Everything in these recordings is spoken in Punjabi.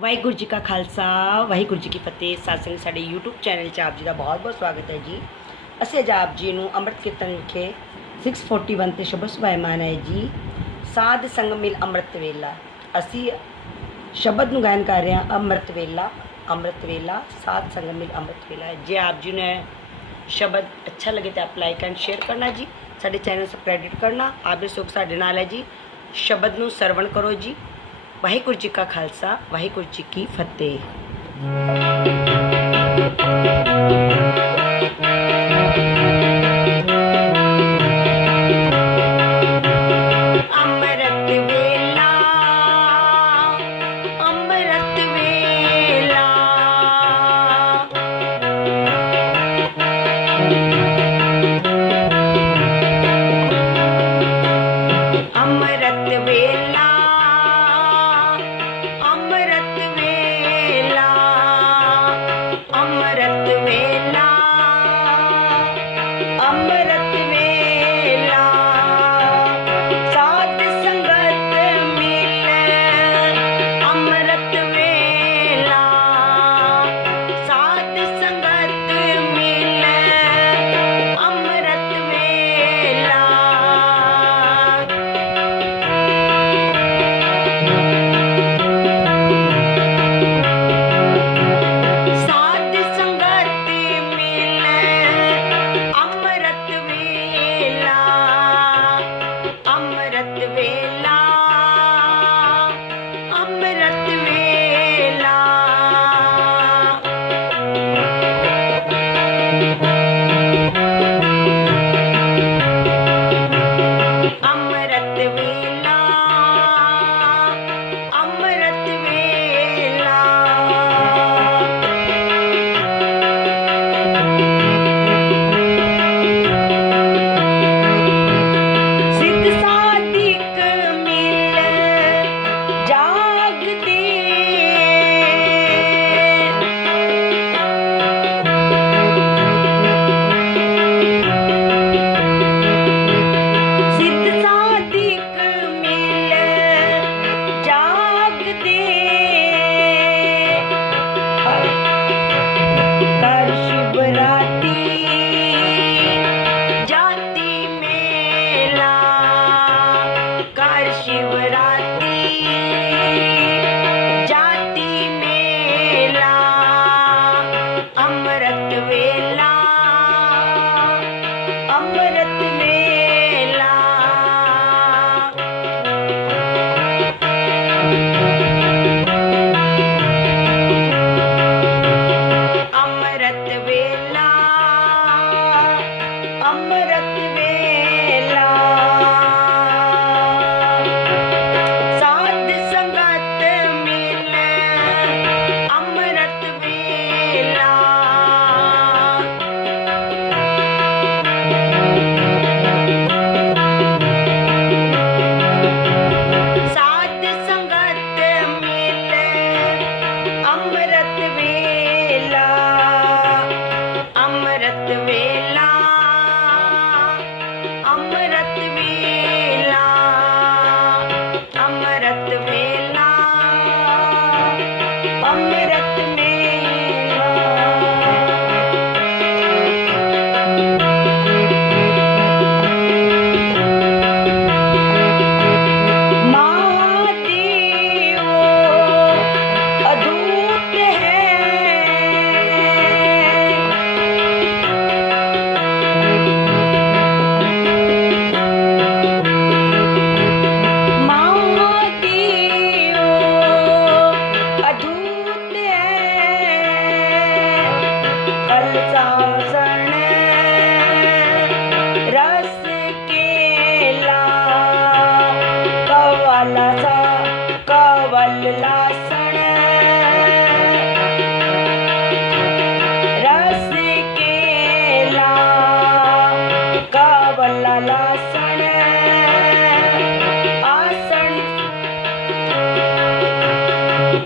ਵਾਹਿਗੁਰੂ ਜੀ ਕਾ ਖਾਲਸਾ, ਵਾਹਿਗੁਰੂ ਜੀ ਕੀ ਫਤਿਹ। ਸਾਧ ਸਾਡੇ YouTube ਚੈਨਲ 'ਚ ਆਪ ਜੀ ਦਾ ਬਹੁਤ-ਬਹੁਤ ਸਵਾਗਤ ਹੈ ਜੀ। ਅਸੀਂ ਅੱਜ ਆਪ ਜੀ ਨੂੰ ਅੰਮ੍ਰਿਤ ਕੀਰਤਨ ਵਿਖੇ 641 ਤੇ ਸ਼ਬਦ ਸੁਭਾਇਮਾਨ ਹੈ ਜੀ। ਸਾਧ ਸੰਗ ਮਿਲ ਅੰਮ੍ਰਿਤ ਵੇਲਾ। ਅਸੀਂ ਸ਼ਬਦ ਨੂੰ ਗਾਇਨ ਕਰ ਰਹੇ ਹਾਂ, ਅੰਮ੍ਰਿਤ ਵੇਲਾ ਅੰਮ੍ਰਿਤ ਵੇਲਾ, ਸਾਧ ਸੰਗ ਮਿਲ ਅੰਮ੍ਰਿਤ ਵੇਲਾ। ਜੇ ਆਪ ਜੀ ਨੇ ਸ਼ਬਦ ਅੱਛਾ ਲੱਗੇ ਤਾਂ ਆਪ ਲਾਈਕ ਐਂਡ ਸ਼ੇਅਰ ਕਰਨਾ ਜੀ। ਸਾਡੇ ਚੈਨਲ ਨੂੰ ਸਬਸਕ੍ਰਾਈਬ ਕਰਨਾ। ਆਪ ਦੇ ਸੁਖ ਸਾਡੇ ਨਾਲ ਹੈ ਜੀ। ਸ਼ਬਦ ਨੂੰ ਸਰਵਣ ਕਰੋ ਜੀ। ਵਾਹਿਗੁਰੂ ਜੀ ਕਾ ਖਾਲਸਾ ਵਾਹਿਗੁਰੂ ਜੀ ਕੀ ਫਤਿਹ ਅੰਮ੍ਰਿਤ ਵੇਲਾ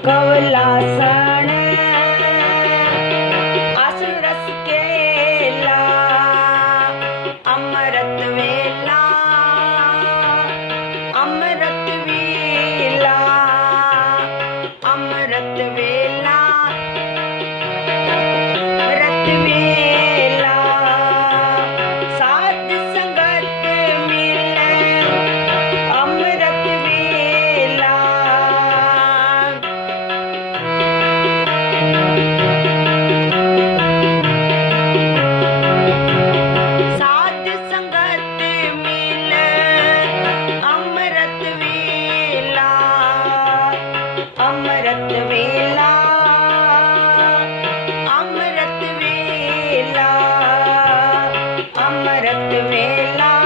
ਕਵਲਾਸਣ ਅੰਮ੍ਰਿਤ ਵੇਲਾ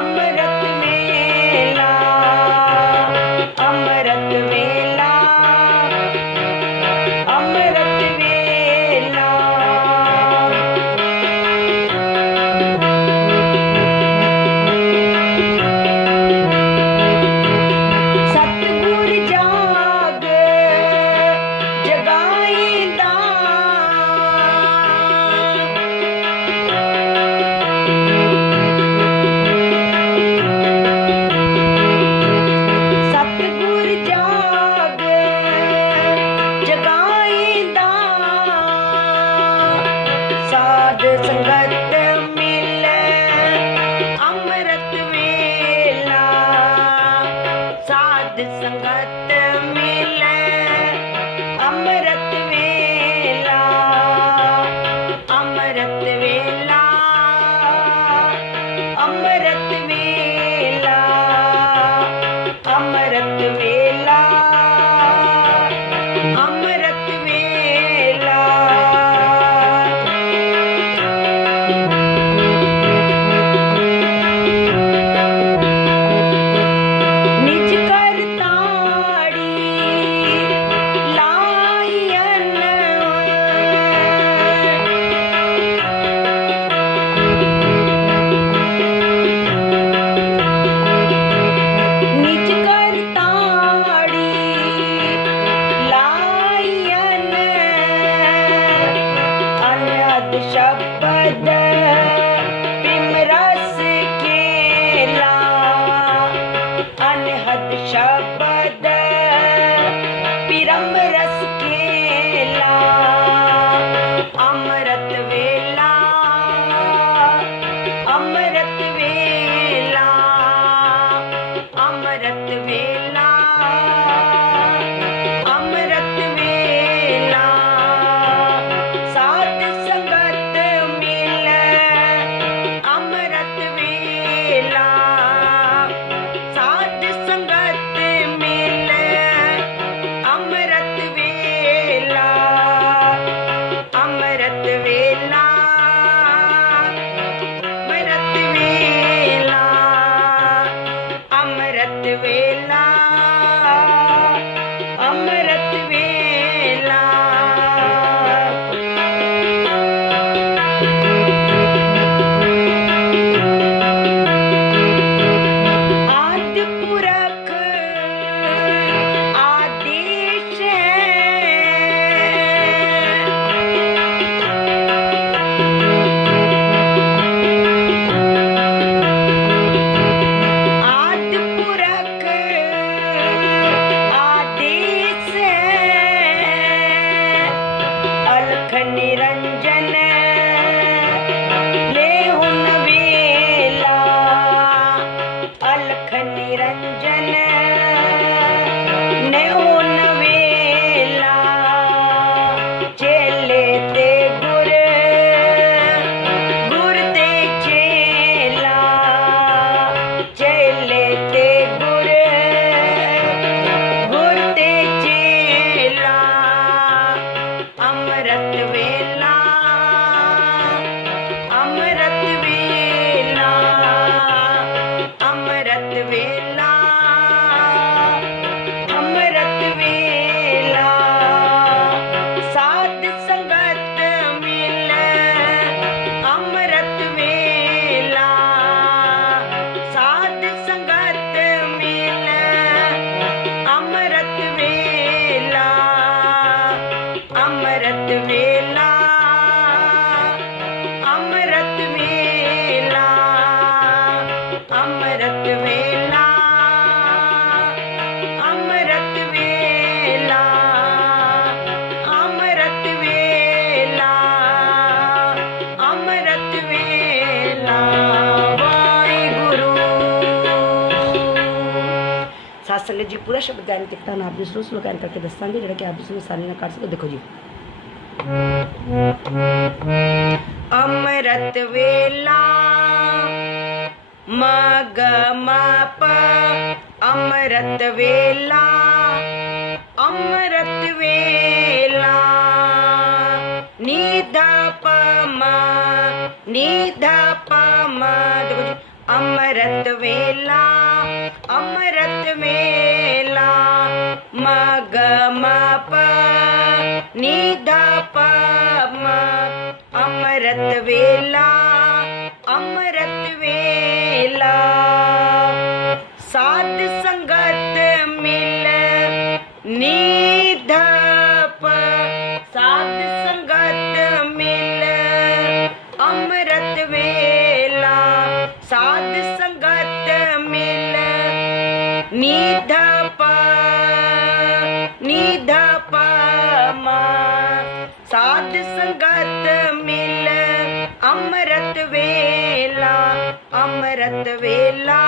ਅੰਮ੍ਰਿਤ ਅੰਮ੍ਰਿਤ ਨਿਰੰਜਨ ਨੈਉ ਨਵੇਲਾ ਚੇਲੇ ਤੇ ਗੁਰ ਗੁਰ ਤੇ ਚੇਲਾ। ਚੇਲੇ ਤੇ ਗੁਰ ਗੁਰ ਤੇ ਚੇਲਾ। ਅੰਮ੍ਰਿਤ ਵੇਲਾ ਅੰਮ੍ਰਿਤ ਵੇਲਾ ਅੰਮ੍ਰਿਤ ਵੇਲਾ। ਅੰਮ੍ਰਿਤ ਵੇਲਾ ਅੰਮ੍ਰਿਤ ਵੇਲਾ ਅੰਮ੍ਰਿਤ ਵੇਲਾ ਅੰਮ੍ਰਿਤ ਵੇਲਾ। ਵਾਹਿਗੁਰੂ। ਸੰਗਤ ਜੀ ਪੂਰਾ ਸ਼ਬਦ ਗਾਇਨ ਕੀਤਾ ਨਾ ਆਪ ਜੀ ਸਲੋ ਸਲੋ ਗਾਇਨ ਕਰਕੇ ਦੱਸਾਂਗੇ ਜਿਹੜਾ ਕਿ ਆਪ ਜੀ ਨੂੰ ਆਸਾਨੀ ਨਾਲ ਕਰ ਸਕੋ। ਦੇਖੋ ਜੀ। ਅੰਮ੍ਰਿਤ ਵੇਲਾ मगमप अमृत वेला अमृत वेला। निधप निधप अमृत वेला अमृत वेला। मगमप निधप अमृत वेला। ਸਾਧ ਸੰਗਤ ਮਿਲ ਅੰਮ੍ਰਿਤ ਵੇਲਾ ਅੰਮ੍ਰਿਤ ਵੇਲਾ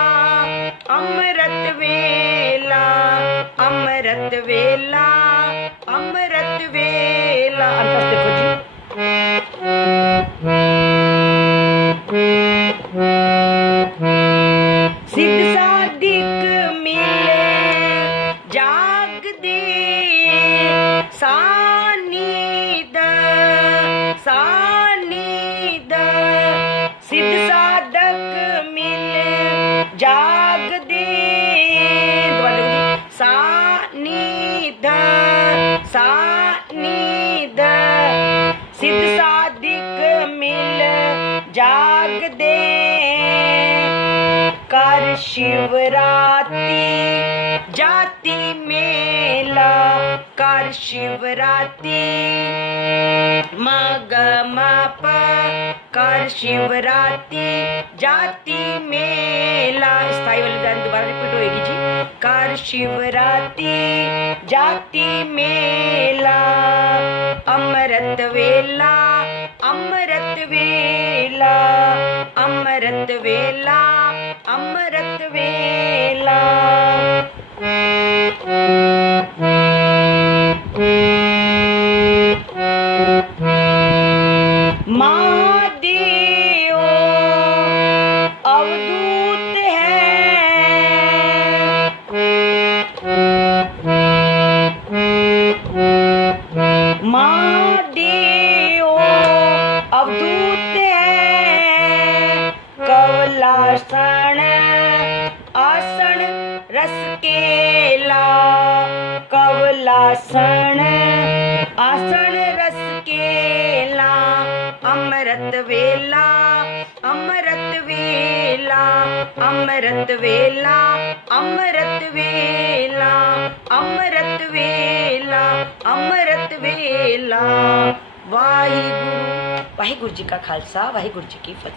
ਅੰਮ੍ਰਿਤ ਵੇਲਾ ਅੰਮ੍ਰਿਤ ਵੇਲਾ ਅੰਮ੍ਰਿਤ ਵੇਲਾ। ਅੰਤਸ ਦੇਖੋ ਜੀ। ਸਿੱਧ ਸਾਧਿਕ ਮਿਲੇ ਜਾਗਦੇ ਸਾਨੀਦ ਕਰ ਸ਼ਿਵਰਾਤੀ ਜਾਤੀ ਮੇਲਾ ਕਰ ਸ਼ਿਵਰਾਤੀ ਮਗ ਮਾਪ ਕਰ ਸ਼ਿਵਰਾਤੀ ਜਾਤੀ ਮੇਲਾ ਸਥਾਈ ਵਾਲੀ ਲਾਈਨ ਦੁਬਾਰਾ ਰਿਪੀਟ ਹੋਏਗੀ ਜੀ ਕਰ ਸ਼ਿਵਰਾਤੀ ਜਾਤੀ ਮੇਲਾ ਅੰਮ੍ਰਿਤ ਵੇਲਾ ਅੰਮ੍ਰਿਤ ਵੇਲਾ ਕਵਲਾਸਣ ਆਸਣ ਰਸ ਕੇਲਾ, ਕਵਲਾਸਣ, ਆਸਣ ਰਸ ਕੇਲਾ, ਅੰਮ੍ਰਿਤ ਵੇਲਾ ਅੰਮ੍ਰਿਤ ਵੇਲਾ ਅੰਮ੍ਰਿਤ ਵੇਲਾ ਅੰਮ੍ਰਿਤ ਵੇਲਾ ਅੰਮ੍ਰਿਤ ਵੇਲਾ ਅੰਮ੍ਰਿਤ ਵੇਲਾ। ਵਾਹਿਗੁਰੂ ਵਾਹਿਗੁਰੂ ਜੀ ਕਾ ਖਾਲਸਾ, ਵਾਹਿਗੁਰੂ ਜੀ ਕੀ ਫਤਿਹ।